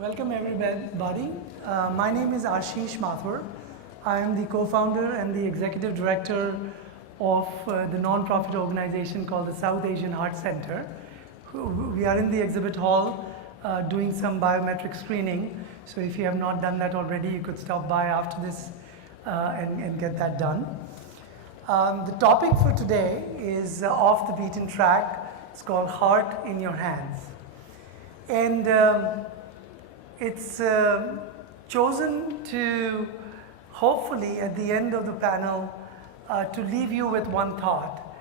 Welcome everybody. My name is Ashish Mathur. I am the co-founder and the executive director of the non-profit organization called the South Asian Heart Center. We are in the exhibit hall doing some biometric screening. So if you have not done that already, you could stop by after this and get that done. The topic for today is off the beaten track. It's called Heart in Your Hands. And it's chosen to hopefully at the end of the panel to leave you with one thought,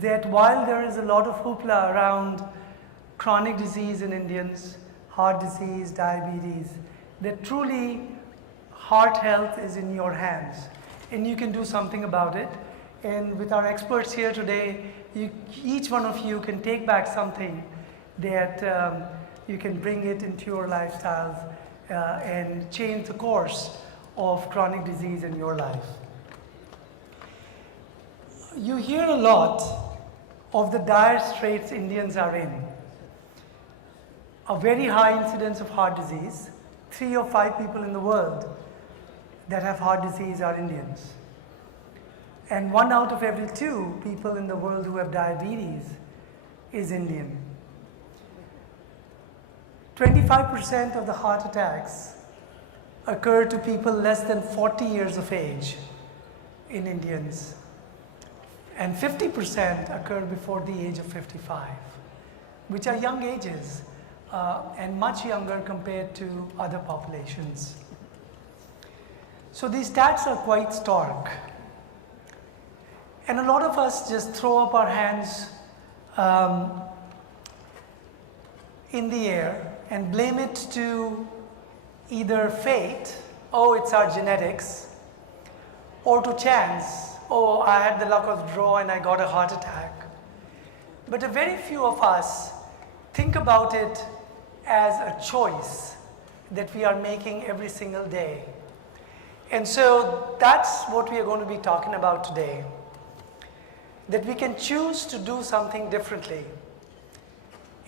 that while there is a lot of hoopla around chronic disease in Indians, heart disease, diabetes, that truly heart health is in your hands and you can do something about it. And with our experts here today, each one of you can take back something that you can bring it into your lifestyles and change the course of chronic disease in your life. You hear a lot of the dire straits Indians are in. A very high incidence of heart disease. 3 or 5 people in the world that have heart disease are Indians. And 1 out of every 2 people in the world who have diabetes is Indian. 25% of the heart attacks occur to people less than 40 years of age in Indians, and 50% occur before the age of 55, which are young ages and much younger compared to other populations. So these stats are quite stark. And a lot of us just throw up our hands in the air and blame it to either fate, oh, it's our genetics, or to chance, oh, I had the luck of the draw and I got a heart attack. But a very few of us think about it as a choice that we are making every single day. And so that's what we are going to be talking about today, that we can choose to do something differently.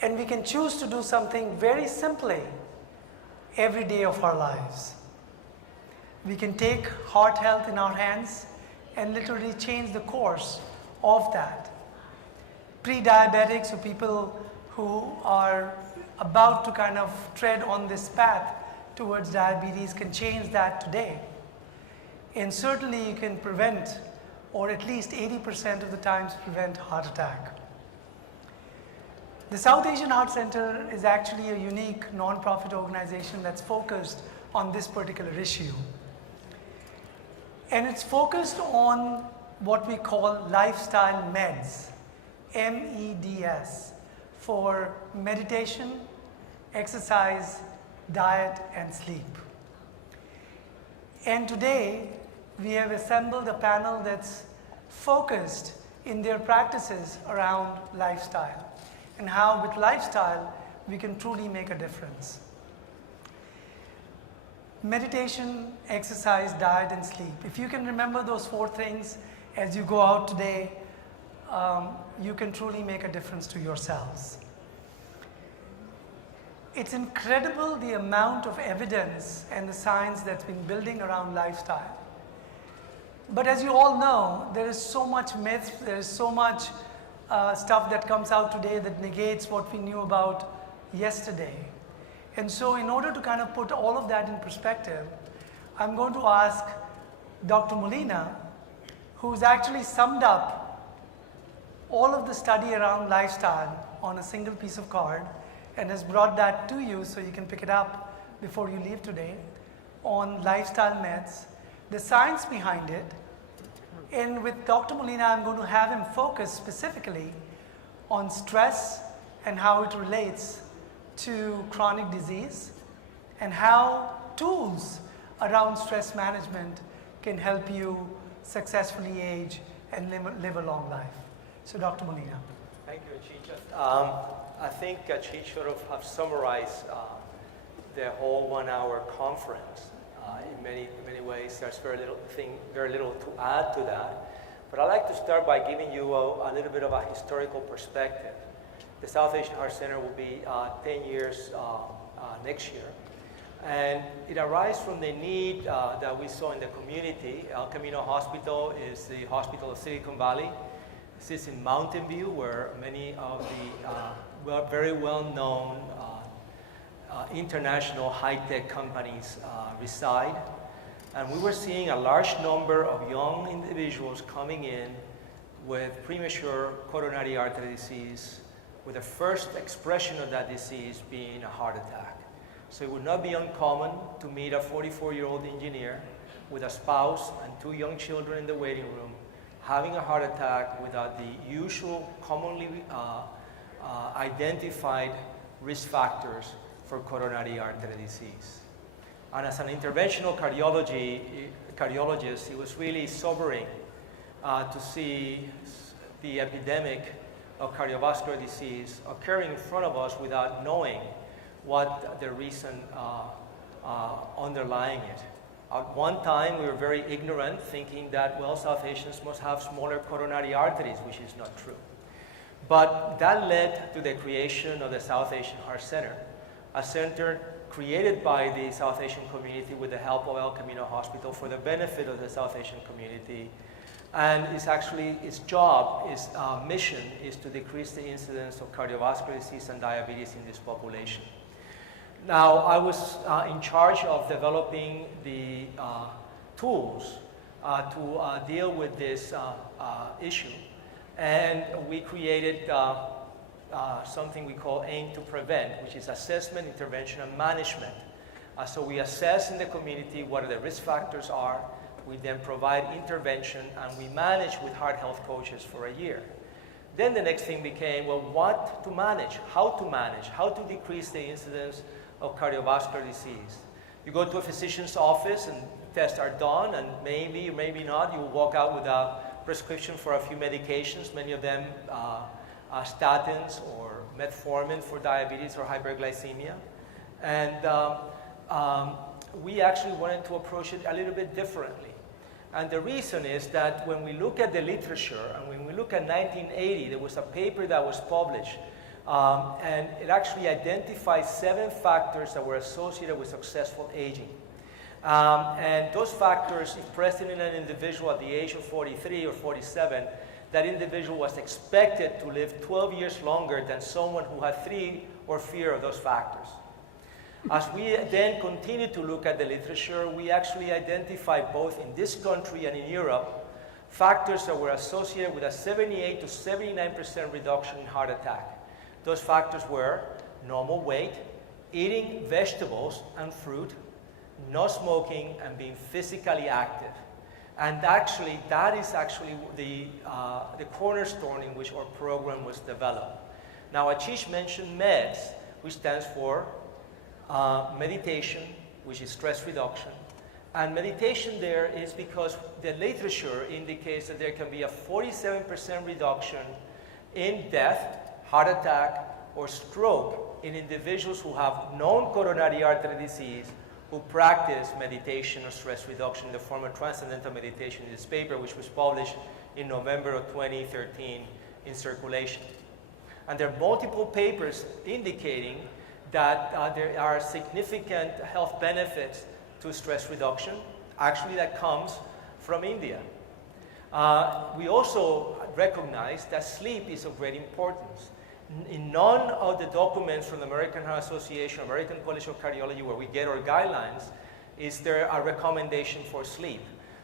And we can choose to do something very simply every day of our lives. We can take heart health in our hands and literally change the course of that. Pre-diabetics or people who are about to kind of tread on this path towards diabetes can change that today. And certainly you can prevent, or at least 80% of the times prevent heart attack. The South Asian Heart Center is actually a unique non-profit organization that's focused on this particular issue. And it's focused on what we call lifestyle meds, MEDS, for meditation, exercise, diet, and sleep. And today, we have assembled a panel that's focused in their practices around lifestyle, and how with lifestyle we can truly make a difference. Meditation, exercise, diet, and sleep. If you can remember those 4 things as you go out today, you can truly make a difference to yourselves. It's incredible the amount of evidence and the science that's been building around lifestyle. But as you all know, there is so much myth, there is so much stuff that comes out today that negates what we knew about yesterday. And so in order to kind of put all of that in perspective, I'm going to ask Dr. Molina, who's actually summed up all of the study around lifestyle on a single piece of card and has brought that to you so you can pick it up before you leave today, on lifestyle meds, the science behind it. And with Dr. Molina, I'm going to have him focus specifically on stress and how it relates to chronic disease, and how tools around stress management can help you successfully age and live a long life. So Dr. Molina. Thank you, Ashish. I think Ashish sort of have summarized the whole 1-hour conference. In many ways, there's very little to add to that. But I'd like to start by giving you a little bit of a historical perspective. The South Asian Heart Center will be 10 years next year. And it arises from the need that we saw in the community. El Camino Hospital is the hospital of Silicon Valley. This is in Mountain View, where many of the very well-known international high-tech companies reside. And we were seeing a large number of young individuals coming in with premature coronary artery disease, with the first expression of that disease being a heart attack. So it would not be uncommon to meet a 44-year-old engineer with a spouse and 2 young children in the waiting room having a heart attack without the usual commonly identified risk factors for coronary artery disease. And as an interventional cardiologist, it was really sobering to see the epidemic of cardiovascular disease occurring in front of us without knowing what the reason underlying it. At one time, we were very ignorant, thinking that, well, South Asians must have smaller coronary arteries, which is not true. But that led to the creation of the South Asian Heart Center, a center created by the South Asian community with the help of El Camino Hospital for the benefit of the South Asian community. And it's actually, its job, its mission is to decrease the incidence of cardiovascular disease and diabetes in this population. Now, I was in charge of developing the tools to deal with this issue. And we created something we call AIM to Prevent, which is assessment, intervention, and management. So we assess in the community what the risk factors are. We then provide intervention, and we manage with heart health coaches for a year. Then the next thing became, well, what to manage, how to decrease the incidence of cardiovascular disease. You go to a physician's office and tests are done, and maybe or maybe not, you will walk out with a prescription for a few medications, many of them statins or metformin for diabetes or hyperglycemia. And we actually wanted to approach it a little bit differently. And the reason is that when we look at the literature, and when we look at 1980, there was a paper that was published, and it actually identified 7 factors that were associated with successful aging. And those factors, if present in an individual at the age of 43 or 47, that individual was expected to live 12 years longer than someone who had 3 or fewer of those factors. As we then continue to look at the literature, we actually identified both in this country and in Europe factors that were associated with a 78 to 79% reduction in heart attack. Those factors were normal weight, eating vegetables and fruit, no smoking, and being physically active. And actually, that is actually the cornerstone in which our program was developed. Now, Ashish mentioned MEDS, which stands for meditation, which is stress reduction. And meditation there is because the literature indicates that there can be a 47% reduction in death, heart attack, or stroke in individuals who have known coronary artery disease who practice meditation or stress reduction in the form of transcendental meditation in this paper, which was published in November of 2013 in Circulation. And there are multiple papers indicating that there are significant health benefits to stress reduction. Actually, that comes from India. We also recognize that sleep is of great importance. In none of the documents from the American Heart Association, American College of Cardiology, where we get our guidelines, is there a recommendation for sleep.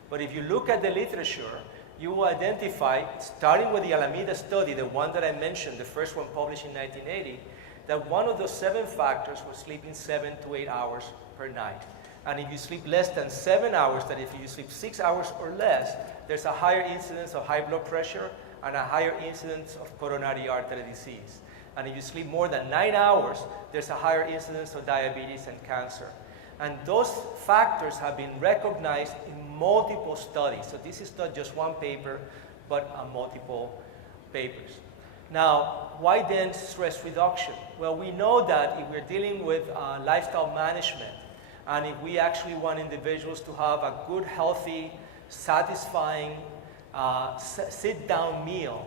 But if you look at the literature, you will identify, starting with the Alameda study, the one that I mentioned, the first one published in 1980, that one of those 7 factors was sleeping 7 to 8 hours per night. And if you sleep less than 7 hours, that if you sleep 6 hours or less, there's a higher incidence of high blood pressure and a higher incidence of coronary artery disease. And if you sleep more than 9 hours, there's a higher incidence of diabetes and cancer. And those factors have been recognized in multiple studies. So this is not just one paper, but multiple papers. Now, why then stress reduction? Well, we know that if we're dealing with lifestyle management, and if we actually want individuals to have a good, healthy, satisfying sit-down meal,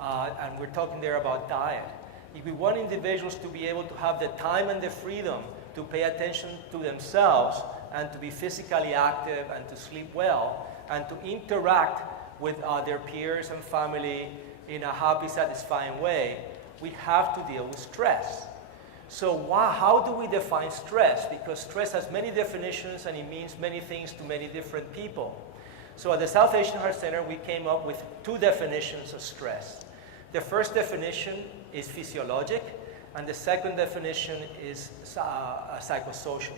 and we're talking there about diet. If we want individuals to be able to have the time and the freedom to pay attention to themselves and to be physically active and to sleep well and to interact with their peers and family in a happy, satisfying way, we have to deal with stress. So how do we define stress? Because stress has many definitions and it means many things to many different people. So at the South Asian Heart Center, we came up with 2 definitions of stress. The first definition is physiologic, and the second definition is psychosocial.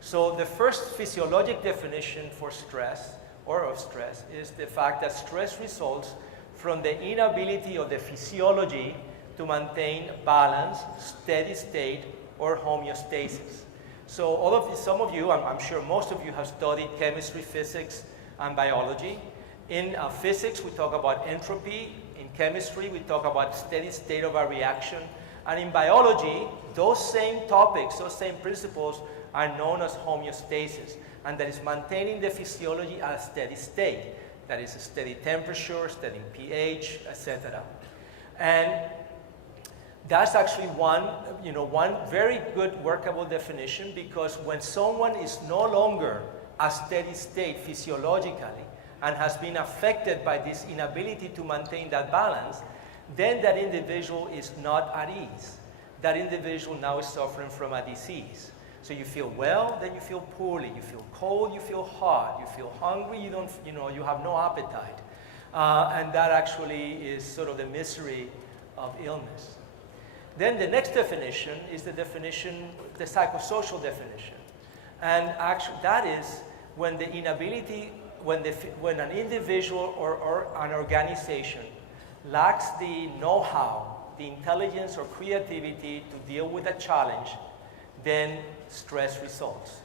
So the first physiologic definition for stress, or of stress, is the fact that stress results from the inability of the physiology to maintain balance, steady state, or homeostasis. So some of you, I'm sure most of you have studied chemistry, physics, and biology. In physics, we talk about entropy. In chemistry, we talk about steady state of a reaction. And in biology, those same topics, those same principles are known as homeostasis. And that is maintaining the physiology at a steady state. That is a steady temperature, steady pH, etc. And that's actually one very good workable definition, because when someone is no longer a steady state physiologically and has been affected by this inability to maintain that balance, then that individual is not at ease. That individual now is suffering from a disease. So you feel well, then you feel poorly. You feel cold, you feel hot. You feel hungry, you have no appetite. And that actually is sort of the misery of illness. Then the next definition is the psychosocial definition. And actually that is when the inability, when an individual or an organization lacks the know-how, the intelligence or creativity to deal with a challenge, then stress results.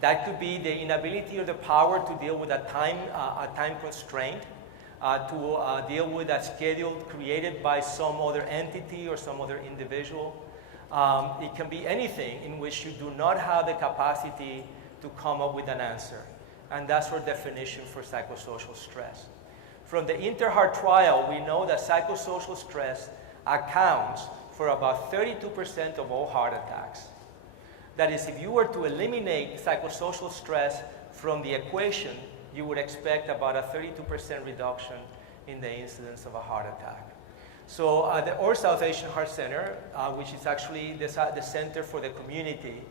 That could be the inability or the power to deal with a time constraint, to deal with a schedule created by some other entity or some other individual. It can be anything in which you do not have the capacity to come up with an answer. And that's our definition for psychosocial stress. From the InterHeart trial, we know that psychosocial stress accounts for about 32% of all heart attacks. That is, if you were to eliminate psychosocial stress from the equation, you would expect about a 32% reduction in the incidence of a heart attack. So at the South Asian Heart Center, which is actually the center for the community,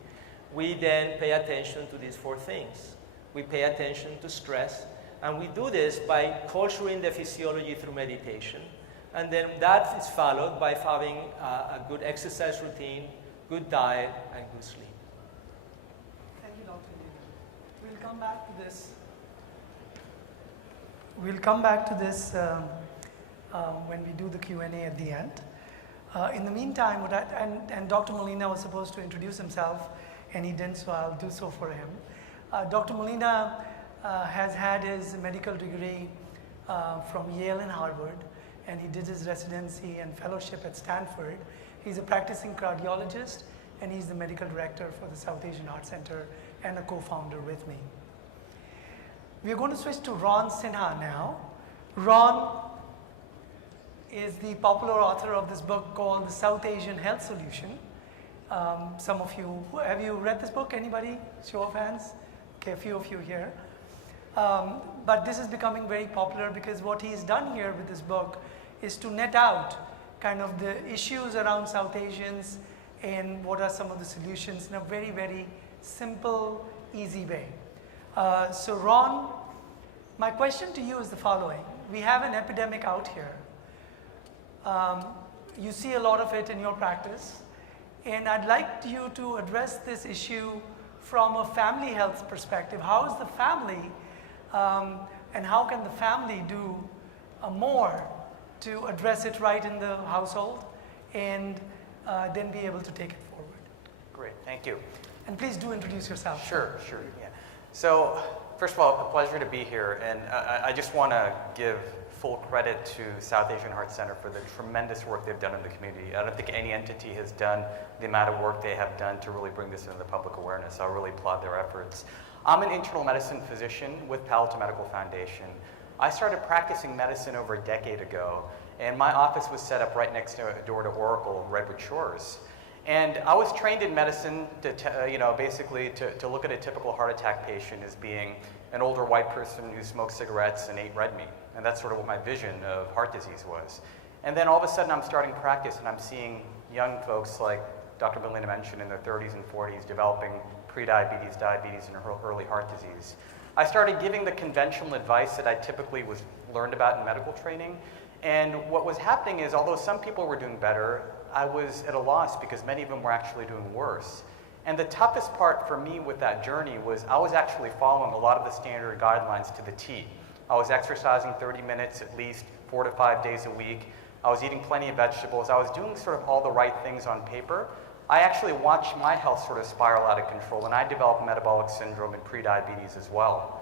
we then pay attention to these 4 things. We pay attention to stress, and we do this by culturing the physiology through meditation. And then that is followed by having a good exercise routine, good diet, and good sleep. Thank you, Dr. Newman. We'll come back to this. We'll come back to this when we do the Q&A at the end. In the meantime, and Dr. Molina was supposed to introduce himself, and he didn't, so I'll do so for him. Dr. Molina has had his medical degree from Yale and Harvard, and he did his residency and fellowship at Stanford. He's a practicing cardiologist, and he's the medical director for the South Asian Heart Center and a co-founder with me. We're going to switch to Ron Sinha now. Ron is the popular author of this book called The South Asian Health Solution. Some of you, have you read this book? Anybody? Show of hands? Okay, a few of you here. But this is becoming very popular because what he's done here with this book is to net out kind of the issues around South Asians and what are some of the solutions in a very, very simple, easy way. So Ron, my question to you is the following. We have an epidemic out here. You see a lot of it in your practice. And I'd like you to address this issue from a family health perspective. How is the family, and how can the family do more to address it right in the household and then be able to take it forward? Great, thank you. And please do introduce yourself. Sure, yeah. So, first of all, a pleasure to be here, and I just want to give full credit to South Asian Heart Center for the tremendous work they've done in the community. I don't think any entity has done the amount of work they have done to really bring this into the public awareness. I really applaud their efforts. I'm an internal medicine physician with Palo Alto Medical Foundation. I started practicing medicine over a decade ago, and my office was set up right next door to Oracle in Redwood Shores. And I was trained in medicine to basically to look at a typical heart attack patient as being an older white person who smoked cigarettes and ate red meat. And that's sort of what my vision of heart disease was. And then all of a sudden I'm starting practice and I'm seeing young folks like Dr. Melina mentioned in their 30s and 40s developing prediabetes, diabetes, and early heart disease. I started giving the conventional advice that I typically was learned about in medical training. And what was happening is, although some people were doing better, I was at a loss because many of them were actually doing worse. And the toughest part for me with that journey was I was actually following a lot of the standard guidelines to the T. I was exercising 30 minutes at least 4 to 5 days a week. I was eating plenty of vegetables. I was doing sort of all the right things on paper. I actually watched my health sort of spiral out of control, and I developed metabolic syndrome and prediabetes as well.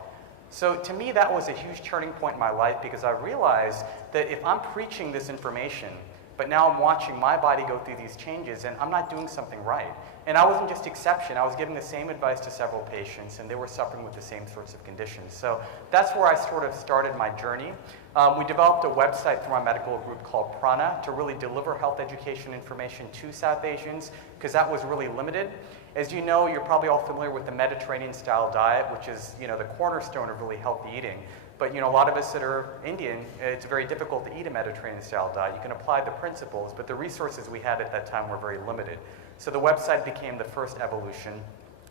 So to me, that was a huge turning point in my life because I realized that if I'm preaching this information, but now I'm watching my body go through these changes and I'm not doing something right. And I wasn't just exception, I was giving the same advice to several patients and they were suffering with the same sorts of conditions. So that's where I sort of started my journey. We developed a website through my medical group called Prana to really deliver health education information to South Asians because that was really limited. As you know, you're probably all familiar with the Mediterranean style diet, which is the cornerstone of really healthy eating. But a lot of us that are Indian, it's very difficult to eat a Mediterranean style diet. You can apply the principles, but the resources we had at that time were very limited. So the website became the first evolution.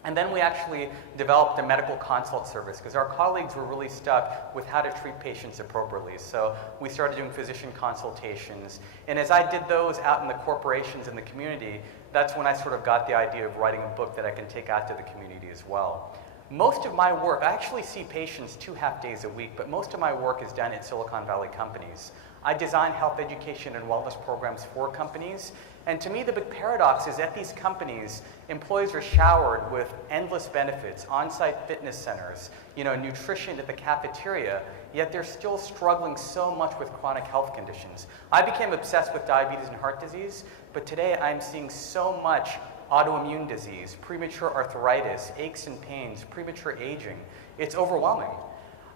And then we actually developed a medical consult service because our colleagues were really stuck with how to treat patients appropriately. So we started doing physician consultations. And as I did those out in the corporations and the community, that's when I sort of got the idea of writing a book that I can take out to the community as well. Most of my work, I actually see patients 2.5 days a week, but most of my work is done at Silicon Valley companies. I design health education and wellness programs for companies. And to me, the big paradox is at these companies, employees are showered with endless benefits, on-site fitness centers, nutrition at the cafeteria, yet they're still struggling so much with chronic health conditions. I became obsessed with diabetes and heart disease, but today I'm seeing so much autoimmune disease, premature arthritis, aches and pains, premature aging. It's overwhelming.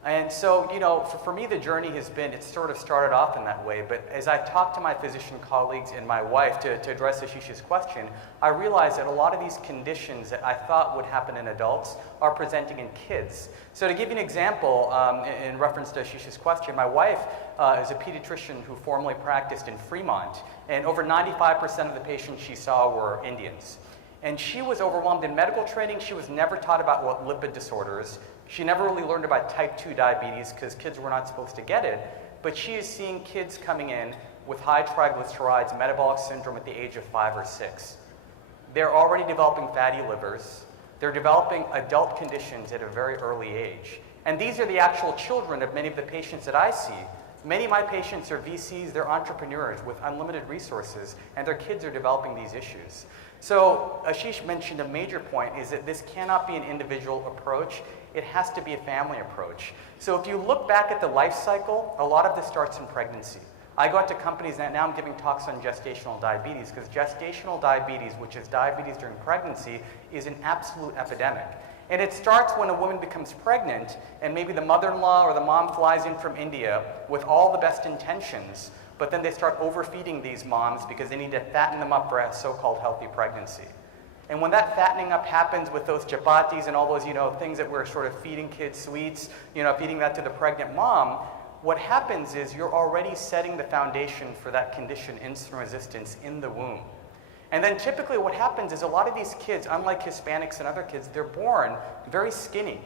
And so, for me, the journey has been, it sort of started off in that way, but as I talked to my physician colleagues and my wife to address Ashish's question, I realized that a lot of these conditions that I thought would happen in adults are presenting in kids. So to give you an example, in reference to Ashish's question, my wife is a pediatrician who formerly practiced in Fremont, and over 95% of the patients she saw were Indians. And she was overwhelmed in medical training. She was never taught about what lipid disorders. She never really learned about type 2 diabetes because kids were not supposed to get it. But she is seeing kids coming in with high triglycerides, metabolic syndrome at the age of 5 or 6. They're already developing fatty livers. They're developing adult conditions at a very early age. And these are the actual children of many of the patients that I see. Many of my patients are VCs, they're entrepreneurs with unlimited resources, and their kids are developing these issues. So Ashish mentioned a major point is that this cannot be an individual approach. It has to be a family approach. So if you look back at the life cycle, a lot of this starts in pregnancy. I go out to companies and now I'm giving talks on gestational diabetes because gestational diabetes, which is diabetes during pregnancy, is an absolute epidemic. And it starts when a woman becomes pregnant and maybe the mother-in-law or the mom flies in from India with all the best intentions, but then they start overfeeding these moms because they need to fatten them up for a so-called healthy pregnancy. And when that fattening up happens with those chapatis and all those, things that we're sort of feeding kids, sweets, feeding that to the pregnant mom, what happens is you're already setting the foundation for that condition, insulin resistance, in the womb. And then typically what happens is a lot of these kids, unlike Hispanics and other kids, they're born very skinny.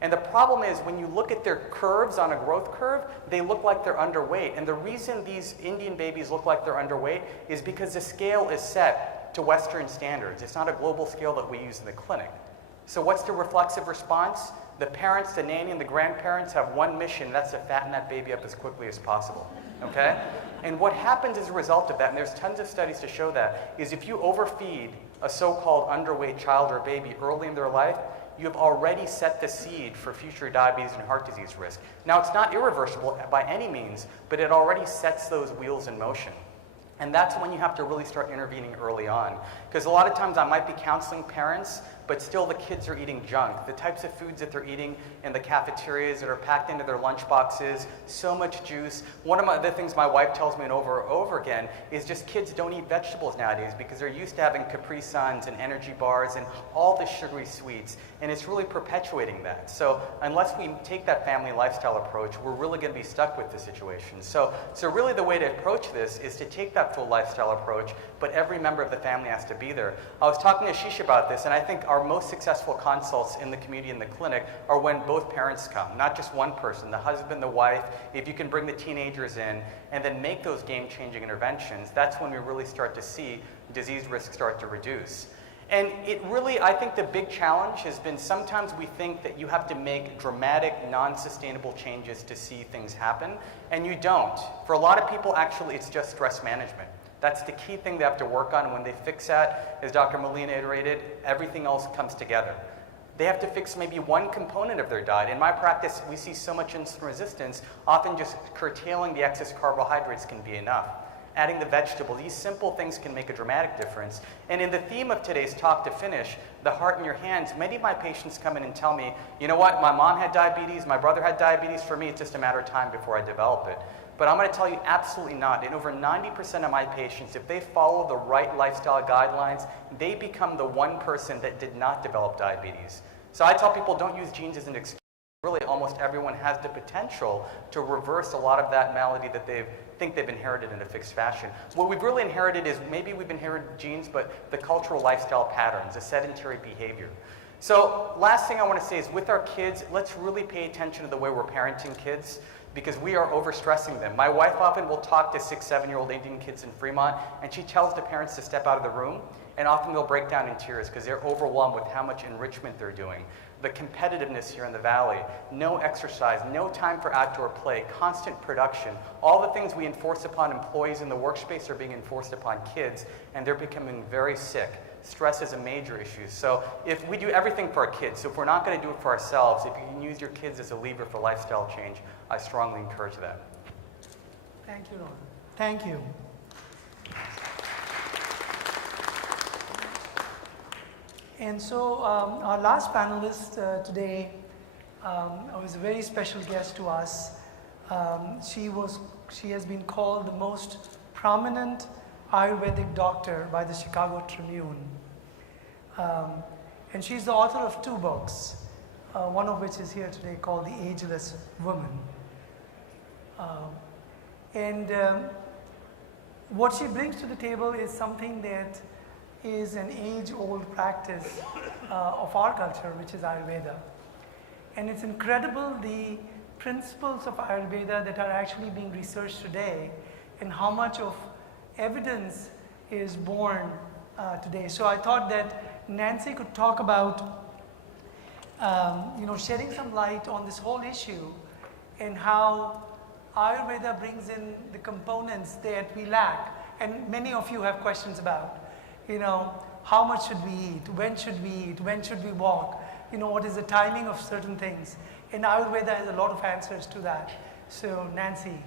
And the problem is when you look at their curves on a growth curve, they look like they're underweight. And the reason these Indian babies look like they're underweight is because the scale is set to Western standards. It's not a global scale that we use in the clinic. So what's the reflexive response? The parents, the nanny, and the grandparents have one mission, and that's to fatten that baby up as quickly as possible, okay? And what happens as a result of that, and there's tons of studies to show that, is if you overfeed a so-called underweight child or baby early in their life, you have already set the seed for future diabetes and heart disease risk. Now, it's not irreversible by any means, but it already sets those wheels in motion. And that's when you have to really start intervening early on. Because a lot of times I might be counseling parents, but still the kids are eating junk. The types of foods that they're eating in the cafeterias that are packed into their lunch boxes, so much juice. One of the things my wife tells me over and over again is just kids don't eat vegetables nowadays because they're used to having Capri Suns and energy bars and all the sugary sweets, and it's really perpetuating that. So unless we take that family lifestyle approach, we're really going to be stuck with the situation. So really the way to approach this is to take that full lifestyle approach, but every member of the family has to be there. I was talking to Ashish about this, and I think our most successful consults in the community, in the clinic, are when both parents come, not just one person, the husband, the wife. If you can bring the teenagers in and then make those game-changing interventions, that's when we really start to see disease risk start to reduce. And it really, I think the big challenge has been sometimes we think that you have to make dramatic, non-sustainable changes to see things happen, and you don't. For a lot of people, actually, it's just stress management. That's the key thing they have to work on. When they fix that, as Dr. Molina iterated, everything else comes together. They have to fix maybe one component of their diet. In my practice, we see so much insulin resistance, often just curtailing the excess carbohydrates can be enough. Adding the vegetable, these simple things can make a dramatic difference. And in the theme of today's talk to finish, the heart in your hands, many of my patients come in and tell me, you know what, my mom had diabetes, my brother had diabetes, for me it's just a matter of time before I develop it. But I'm going to tell you absolutely not. In over 90% of my patients, if they follow the right lifestyle guidelines, they become the one person that did not develop diabetes. So I tell people don't use genes as an excuse. Really, almost everyone has the potential to reverse a lot of that malady that they think they've inherited in a fixed fashion. What we've really inherited is maybe we've inherited genes, but the cultural lifestyle patterns, the sedentary behavior. So last thing I want to say is with our kids, let's really pay attention to the way we're parenting kids, because we are overstressing them. My wife often will talk to 6, 7-year-old Indian kids in Fremont, and she tells the parents to step out of the room, and often they'll break down in tears because they're overwhelmed with how much enrichment they're doing. The competitiveness here in the Valley, no exercise, no time for outdoor play, constant production. All the things we enforce upon employees in the workspace are being enforced upon kids, and they're becoming very sick. Stress is a major issue. So if we do everything for our kids, so if we're not going to do it for ourselves, if you can use your kids as a lever for lifestyle change, I strongly encourage that. Thank you, Ron. Thank you. And so our last panelist today was a very special guest to us. She has been called the most prominent Ayurvedic doctor by the Chicago Tribune. And she's the author of 2 books, one of which is here today called The Ageless Woman. What she brings to the table is something that is an age-old practice of our culture, which is Ayurveda. And it's incredible the principles of Ayurveda that are actually being researched today and how much of evidence is born today. So I thought that Nancy could talk about shedding some light on this whole issue and how Ayurveda brings in the components that we lack. And many of you have questions about. How much should we eat? When should we eat? When should we walk? What is the timing of certain things? And Ayurveda has a lot of answers to that. So, Nancy.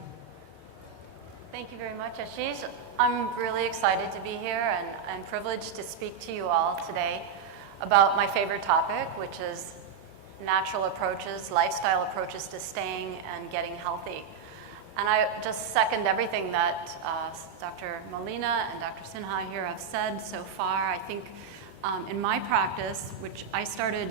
Thank you very much, Ashish. I'm really excited to be here and privileged to speak to you all today about my favorite topic, which is natural approaches, lifestyle approaches to staying and getting healthy. And I just second everything that Dr. Molina and Dr. Sinha here have said so far. I think in my practice, which I started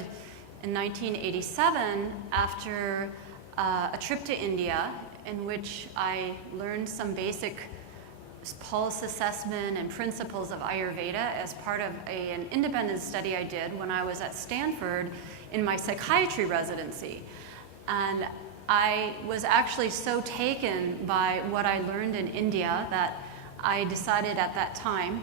in 1987 after a trip to India, in which I learned some basic pulse assessment and principles of Ayurveda as part of an independent study I did when I was at Stanford in my psychiatry residency. And I was actually so taken by what I learned in India that I decided at that time,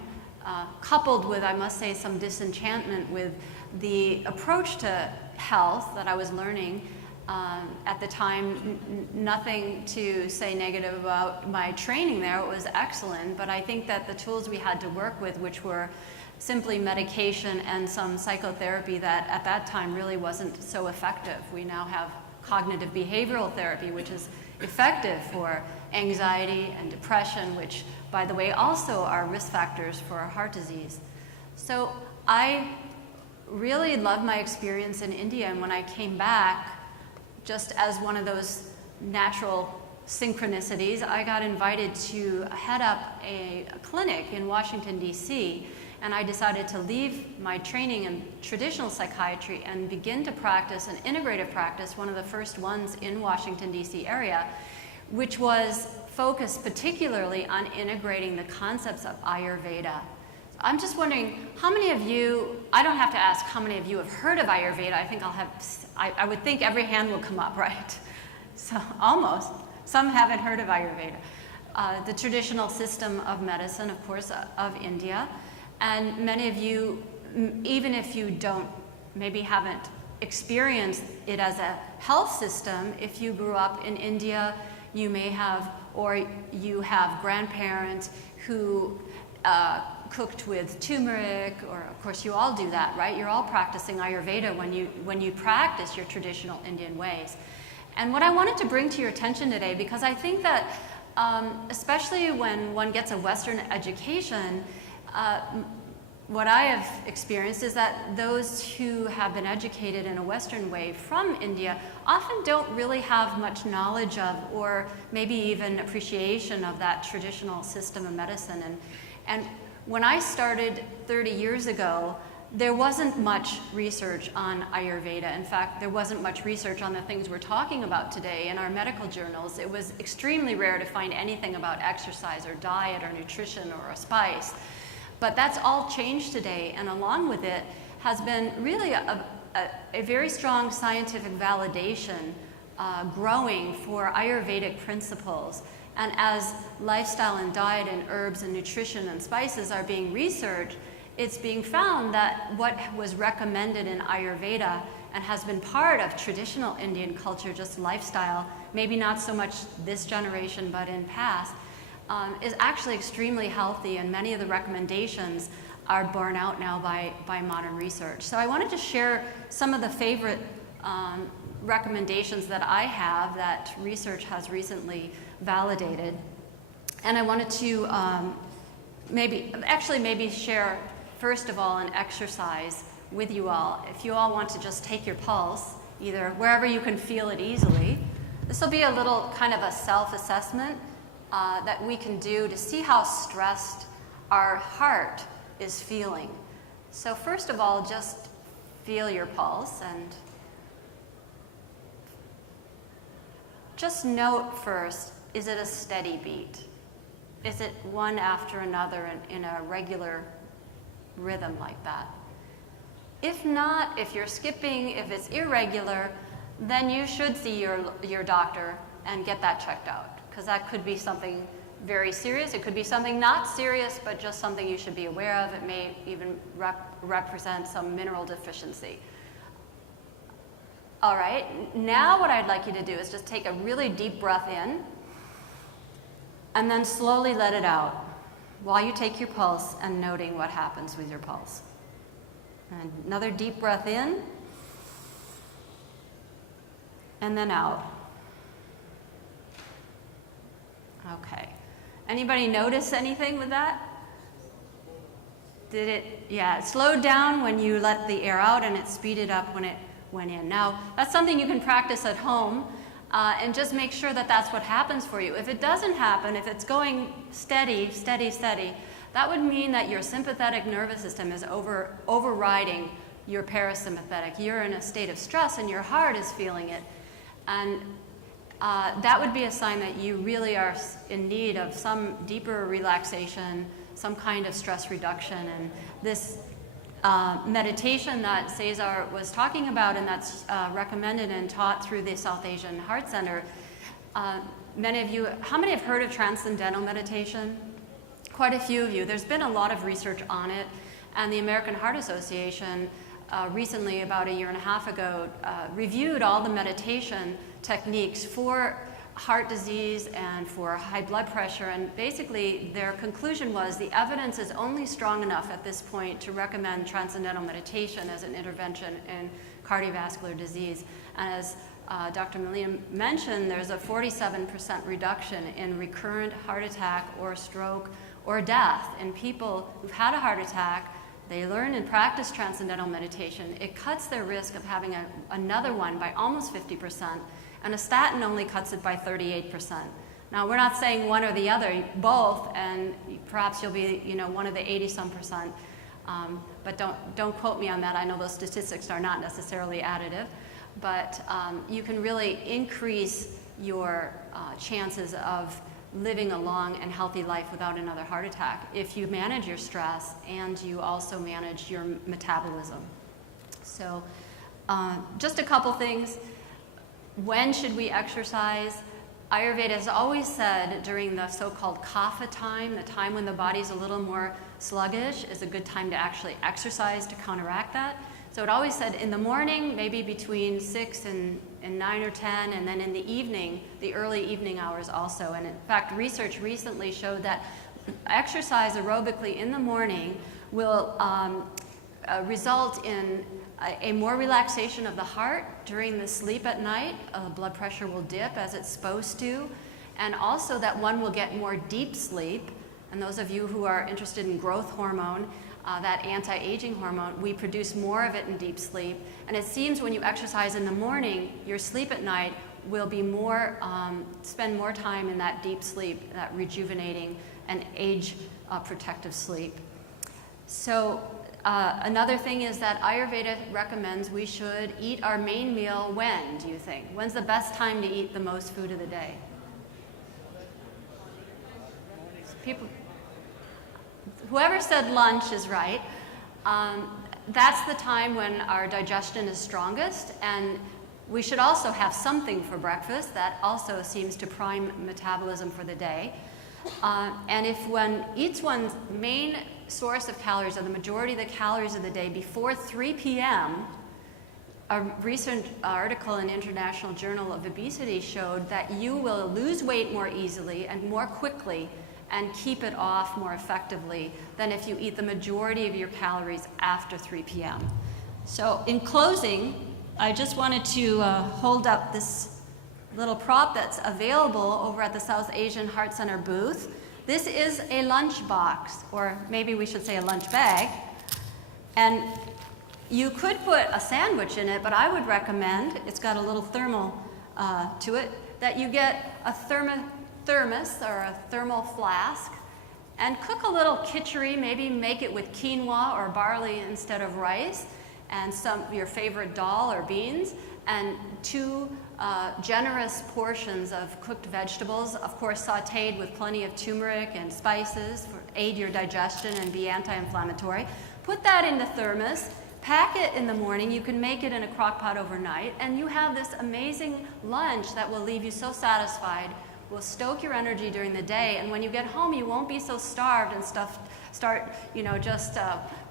coupled with, I must say, some disenchantment with the approach to health that I was learning at the time, nothing to say negative about my training there. It was excellent, but I think that the tools we had to work with, which were simply medication and some psychotherapy that at that time really wasn't so effective. We now have cognitive behavioral therapy, which is effective for anxiety and depression, which, by the way, also are risk factors for heart disease. So I really loved my experience in India, and when I came back, just as one of those natural synchronicities, I got invited to head up a clinic in Washington, D.C., and I decided to leave my training in traditional psychiatry and begin to practice an integrative practice, one of the first ones in Washington, D.C. area, which was focused particularly on integrating the concepts of Ayurveda. I'm just wondering, how many of you, I don't have to ask how many of you have heard of Ayurveda. I think I would think every hand will come up, right? So almost. Some haven't heard of Ayurveda. The traditional system of medicine, of course, of India. And many of you, even if you maybe haven't experienced it as a health system, if you grew up in India, you may have, or you have grandparents who cooked with turmeric, or of course you all do that, right? You're all practicing Ayurveda when you practice your traditional Indian ways. And what I wanted to bring to your attention today, because I think that especially when one gets a Western education, what I have experienced is that those who have been educated in a Western way from India often don't really have much knowledge of, or maybe even appreciation of, that traditional system of medicine. And when I started 30 years ago, there wasn't much research on Ayurveda. In fact, there wasn't much research on the things we're talking about today in our medical journals. It was extremely rare to find anything about exercise or diet or nutrition or a spice. But that's all changed today, and along with it has been really a very strong scientific validation growing for Ayurvedic principles. And as lifestyle and diet and herbs and nutrition and spices are being researched, it's being found that what was recommended in Ayurveda and has been part of traditional Indian culture, just lifestyle, maybe not so much this generation, but in past, is actually extremely healthy, and many of the recommendations are borne out now by modern research. So I wanted to share some of the favorite recommendations that I have that research has recently validated. And I wanted to maybe share, first of all, an exercise with you all. If you all want to just take your pulse, either wherever you can feel it easily. This will be a little kind of a self-assessment that we can do to see how stressed our heart is feeling. So first of all, just feel your pulse and just note first, is it a steady beat? Is it one after another in a regular rhythm like that? If not, if you're skipping, if it's irregular, then you should see your doctor and get that checked out, because that could be something very serious. It could be something not serious, but just something you should be aware of. It may even represent some mineral deficiency. All right, now what I'd like you to do is just take a really deep breath in and then slowly let it out while you take your pulse and noting what happens with your pulse. And another deep breath in and then out. Okay. Anybody notice anything with that? Did it, yeah, it slowed down when you let the air out and it speeded up when it went in. Now, that's something you can practice at home and just make sure that that's what happens for you. If it doesn't happen, if it's going steady, steady, steady, that would mean that your sympathetic nervous system is overriding your parasympathetic. You're in a state of stress and your heart is feeling it. And that would be a sign that you really are in need of some deeper relaxation, some kind of stress reduction. And this meditation that Cesar was talking about, and that's recommended and taught through the South Asian Heart Center. Many of you, how many have heard of transcendental meditation? Quite a few of you. There's been a lot of research on it, and the American Heart Association recently, about a year and a half ago, reviewed all the meditation techniques for heart disease and for high blood pressure, and basically their conclusion was the evidence is only strong enough at this point to recommend transcendental meditation as an intervention in cardiovascular disease. And as Dr. Millia mentioned, there's a 47% reduction in recurrent heart attack or stroke or death in people who've had a heart attack they learn and practice transcendental meditation, it cuts their risk of having another one by almost 50%, and a statin only cuts it by 38%. Now, we're not saying one or the other, both, and perhaps you'll be, one of the 80-some%. But don't quote me on that. I know those statistics are not necessarily additive, but you can really increase your chances of living a long and healthy life without another heart attack if you manage your stress and you also manage your metabolism. So just a couple things. When should we exercise? Ayurveda has always said during the so-called kapha time, the time when the body's a little more sluggish, is a good time to actually exercise to counteract that. So it always said in the morning, maybe between 6 and 9 or 10, and then in the evening, the early evening hours also. And in fact, research recently showed that exercise aerobically in the morning will result in a more relaxation of the heart during the sleep at night. Blood pressure will dip as it's supposed to. And also that one will get more deep sleep. And those of you who are interested in growth hormone, that anti-aging hormone, we produce more of it in deep sleep. And it seems when you exercise in the morning, your sleep at night will be more, spend more time in that deep sleep, that rejuvenating and age protective sleep. So another thing is that Ayurveda recommends we should eat our main meal when, do you think? When's the best time to eat the most food of the day? Whoever said lunch is right. That's the time when our digestion is strongest, and we should also have something for breakfast. That also seems to prime metabolism for the day. And if one eats one's main source of calories, or the majority of the calories of the day, before 3 p.m., a recent article in International Journal of Obesity showed that you will lose weight more easily and more quickly and keep it off more effectively than if you eat the majority of your calories after 3 p.m. So in closing, I just wanted to hold up this little prop that's available over at the South Asian Heart Center booth. This is a lunch box, or maybe we should say a lunch bag. And you could put a sandwich in it, but I would recommend, it's got a little thermal to it, that you get a thermos or a thermal flask and cook a little khichdi, maybe make it with quinoa or barley instead of rice, and some of your favorite dal or beans, and 2 generous portions of cooked vegetables, of course sauteed with plenty of turmeric and spices to aid your digestion and be anti-inflammatory. Put that in the thermos, pack it in the morning. You can make it in a crock pot overnight, and you have this amazing lunch that will leave you so satisfied, will stoke your energy during the day, and when you get home you won't be so starved and start just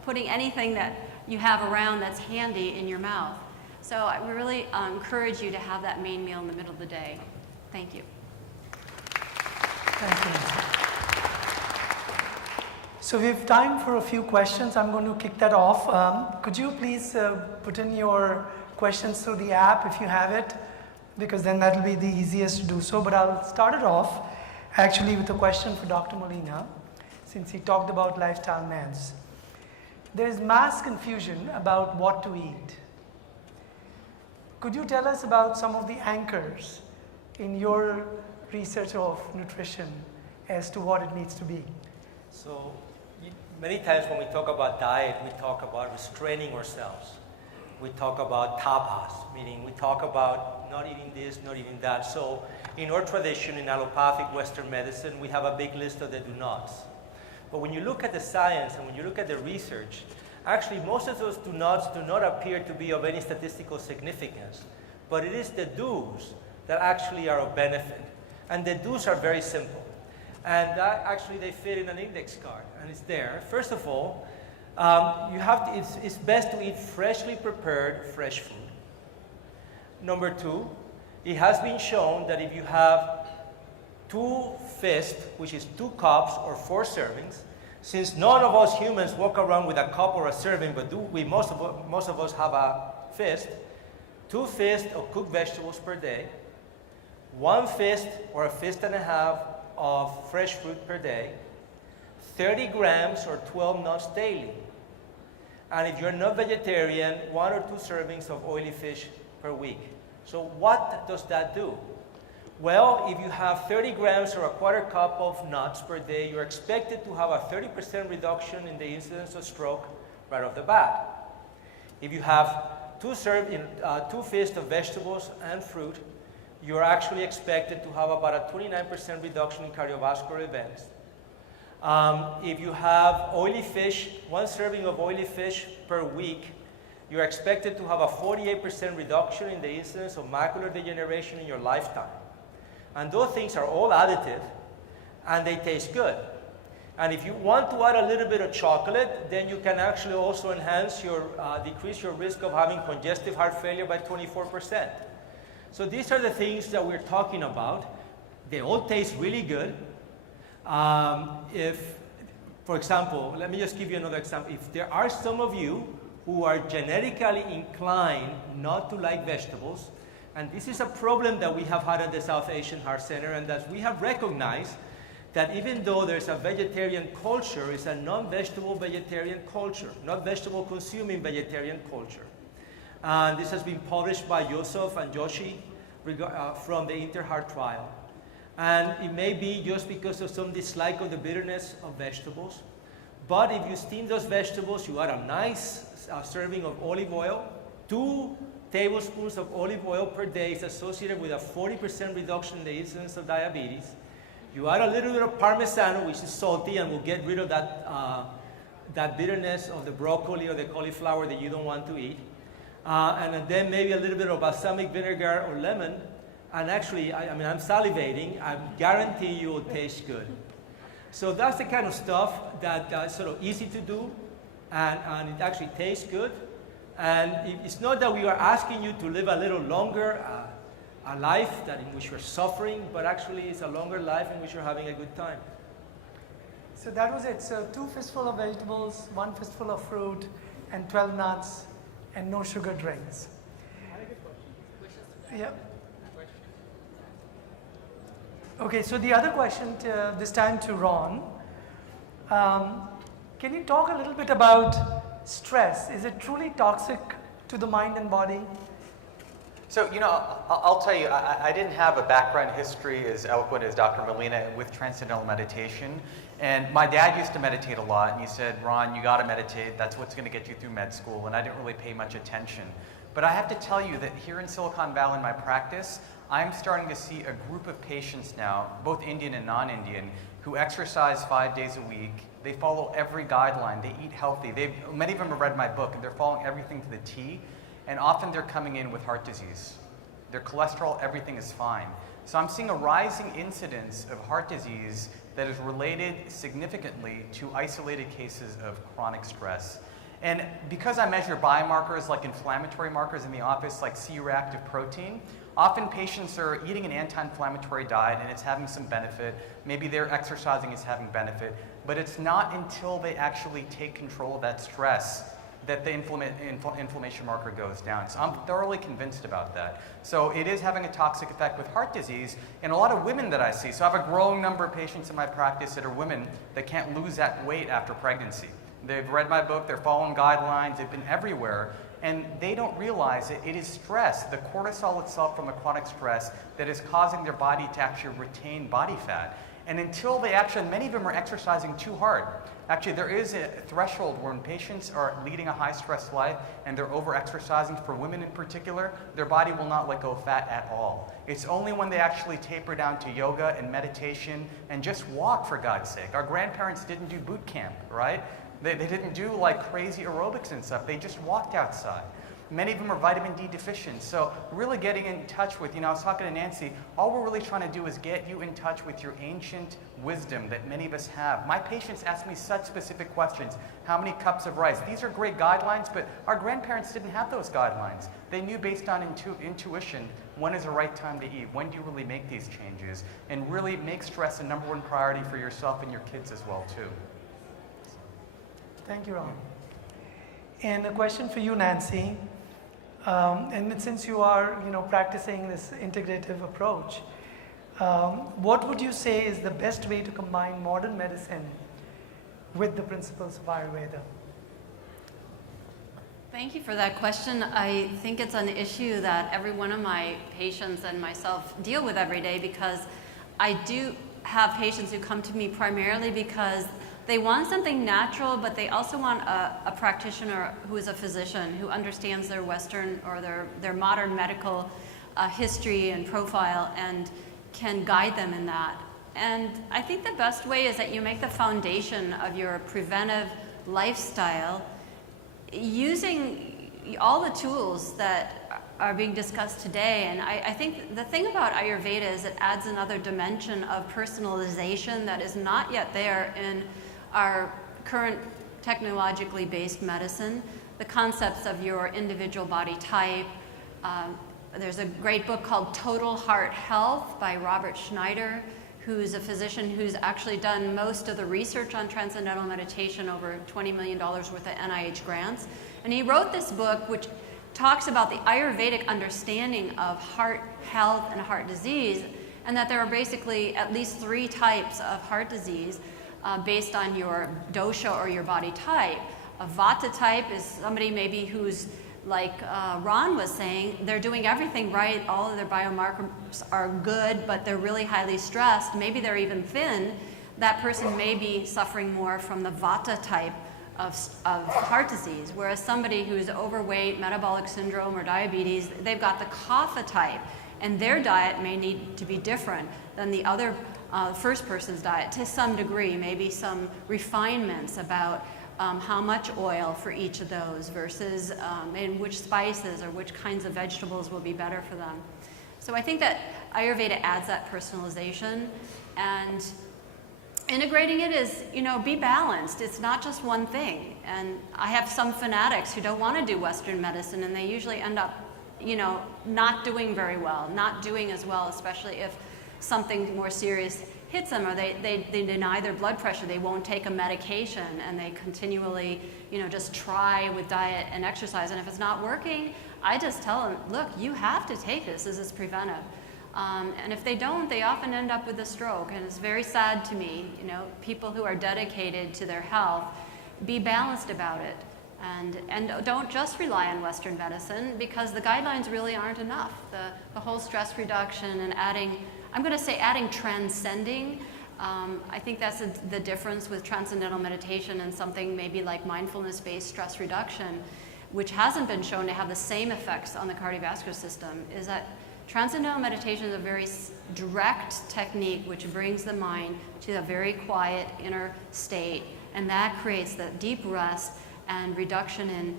putting anything that you have around that's handy in your mouth. So I really encourage you to have that main meal in the middle of the day. Thank you. Thank you. So we have time for a few questions. I'm going to kick that off. Could you please put in your questions through the app if you have it? Because then that'll be the easiest to do so. But I'll start it off actually with a question for Dr. Molina, since he talked about lifestyle meds. There is mass confusion about what to eat. Could you tell us about some of the anchors in your research of nutrition as to what it needs to be? So many times when we talk about diet, we talk about restraining ourselves. We talk about tapas, meaning we talk about not eating this, not eating that. So in our tradition, in allopathic Western medicine, we have a big list of the do-nots. But when you look at the science and when you look at the research, actually most of those do-nots do not appear to be of any statistical significance. But it is the do's that actually are of benefit. And the do's are very simple. And actually they fit in an index card, and it's there. First of all, it's best to eat freshly prepared fresh food. Number 2, it has been shown that if you have 2 fists, which is 2 cups or 4 servings, since none of us humans walk around with a cup or a serving, but most of us have a fist, 2 fists of cooked vegetables per day, 1 fist or a fist and a half of fresh fruit per day, 30 grams or 12 nuts daily. And if you're not vegetarian, 1 or 2 servings of oily fish per week. So what does that do? Well, if you have 30 grams or a quarter cup of nuts per day, you're expected to have a 30% reduction in the incidence of stroke right off the bat. If you have 2 fists of vegetables and fruit, you're actually expected to have about a 29% reduction in cardiovascular events. If you have oily fish, 1 serving of oily fish per week, you're expected to have a 48% reduction in the incidence of macular degeneration in your lifetime. And those things are all additive, and they taste good. And if you want to add a little bit of chocolate, then you can actually also decrease your risk of having congestive heart failure by 24%. So these are the things that we're talking about. They all taste really good. For example, let me just give you another example. If there are some of you who are genetically inclined not to like vegetables, and this is a problem that we have had at the South Asian Heart Center, and that we have recognized that even though there's a vegetarian culture, it's a non-vegetable vegetarian culture, not vegetable consuming vegetarian culture. And this has been published by Joseph and Joshi from the InterHeart trial. And it may be just because of some dislike of the bitterness of vegetables. But if you steam those vegetables, you add a nice serving of olive oil. 2 tablespoons of olive oil per day is associated with a 40% reduction in the incidence of diabetes. You add a little bit of Parmesano, which is salty, and will get rid of that bitterness of the broccoli or the cauliflower that you don't want to eat. And then maybe a little bit of balsamic vinegar or lemon. And actually, I'm salivating. I guarantee you will taste good. So that's the kind of stuff that is sort of easy to do, and it actually tastes good. And it's not that we are asking you to live a little longer, a life in which you're suffering, but actually it's a longer life in which you're having a good time. So that was it. So 2 fistfuls of vegetables, 1 fistful of fruit, and 12 nuts, and no sugar drinks. Yeah. Okay, so the other question, this time to Ron. Can you talk a little bit about stress? Is it truly toxic to the mind and body? So, I'll tell you, I didn't have a background history as eloquent as Dr. Molina with transcendental meditation. And my dad used to meditate a lot, and he said, Ron, you got to meditate. That's what's going to get you through med school. And I didn't really pay much attention. But I have to tell you that here in Silicon Valley in my practice, I'm starting to see a group of patients now, both Indian and non-Indian, who exercise 5 days a week. They follow every guideline. They eat healthy. Many of them have read my book, and they're following everything to the T. And often they're coming in with heart disease. Their cholesterol, everything is fine. So I'm seeing a rising incidence of heart disease that is related significantly to isolated cases of chronic stress. And because I measure biomarkers like inflammatory markers in the office, like C-reactive protein, often patients are eating an anti-inflammatory diet and it's having some benefit. Maybe their exercising is having benefit, but it's not until they actually take control of that stress that the inflammation marker goes down. So I'm thoroughly convinced about that. So it is having a toxic effect with heart disease, and a lot of women that I see. So I have a growing number of patients in my practice that are women that can't lose that weight after pregnancy. They've read my book, they're following guidelines, they've been everywhere, and they don't realize that it is stress, the cortisol itself from the chronic stress, that is causing their body to actually retain body fat. And until they actually, many of them are exercising too hard. Actually, there is a threshold when patients are leading a high-stress life and they're over-exercising, for women in particular, their body will not let go of fat at all. It's only when they actually taper down to yoga and meditation and just walk, for God's sake. Our grandparents didn't do boot camp, right? They didn't do like crazy aerobics and stuff. They just walked outside. Many of them are vitamin D deficient. So really getting in touch with, I was talking to Nancy, all we're really trying to do is get you in touch with your ancient wisdom that many of us have. My patients ask me such specific questions. How many cups of rice? These are great guidelines, but our grandparents didn't have those guidelines. They knew based on intuition when is the right time to eat, when do you really make these changes, and really make stress a #1 priority for yourself and your kids as well too. Thank you, Ron. And a question for you, Nancy. And since you are, practicing this integrative approach, what would you say is the best way to combine modern medicine with the principles of Ayurveda? Thank you for that question. I think it's an issue that every one of my patients and myself deal with every day, because I do have patients who come to me primarily because they want something natural, but they also want a practitioner who is a physician, who understands their Western or their modern medical history and profile and can guide them in that. And I think the best way is that you make the foundation of your preventive lifestyle using all the tools that are being discussed today. And I think the thing about Ayurveda is it adds another dimension of personalization that is not yet there in our current technologically based medicine. The concepts of your individual body type. There's a great book called Total Heart Health by Robert Schneider, who's a physician who's actually done most of the research on transcendental meditation, over $20 million worth of NIH grants. And he wrote this book which talks about the Ayurvedic understanding of heart health and heart disease, and that there are basically at least 3 types of heart disease based on your dosha or your body type. A Vata type is somebody maybe who's like Ron was saying, they're doing everything right, all of their biomarkers are good, but they're really highly stressed, maybe they're even thin. That person may be suffering more from the Vata type of heart disease, whereas somebody who's overweight, metabolic syndrome, or diabetes, they've got the Kapha type, and their diet may need to be different than the other first person's diet to some degree, maybe some refinements about how much oil for each of those versus and which spices or which kinds of vegetables will be better for them. So I think that Ayurveda adds that personalization, and integrating it is, be balanced. It's not just one thing. And I have some fanatics who don't want to do Western medicine, and they usually end up, not doing very well, not doing as well, especially if something more serious hits them, or they deny their blood pressure, they won't take a medication, and they continually, just try with diet and exercise. And if it's not working, I just tell them, look, you have to take this is preventive. And if they don't, they often end up with a stroke, and it's very sad to me. People who are dedicated to their health, be balanced about it, and don't just rely on Western medicine, because the guidelines really aren't enough. The whole stress reduction and adding transcending. I think that's the difference with transcendental meditation and something maybe like mindfulness-based stress reduction, which hasn't been shown to have the same effects on the cardiovascular system, is that transcendental meditation is a very direct technique which brings the mind to a very quiet inner state, and that creates the deep rest and reduction in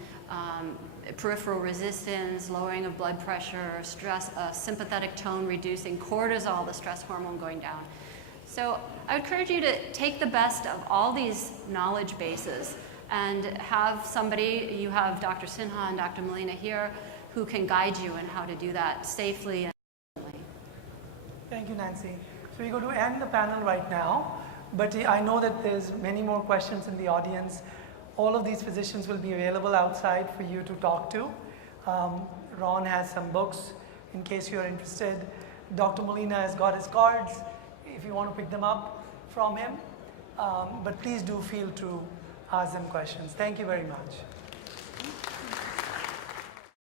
peripheral resistance, lowering of blood pressure, stress, sympathetic tone reducing, cortisol, the stress hormone, going down. So I would encourage you to take the best of all these knowledge bases and have somebody, you have Dr. Sinha and Dr. Molina here, who can guide you in how to do that safely and efficiently. Thank you, Nancy. So we're going to end the panel right now, but I know that there's many more questions in the audience. All of these physicians will be available outside for you to talk to. Ron has some books in case you're interested. Dr. Molina has got his cards if you want to pick them up from him. But please do feel to ask them questions. Thank you very much.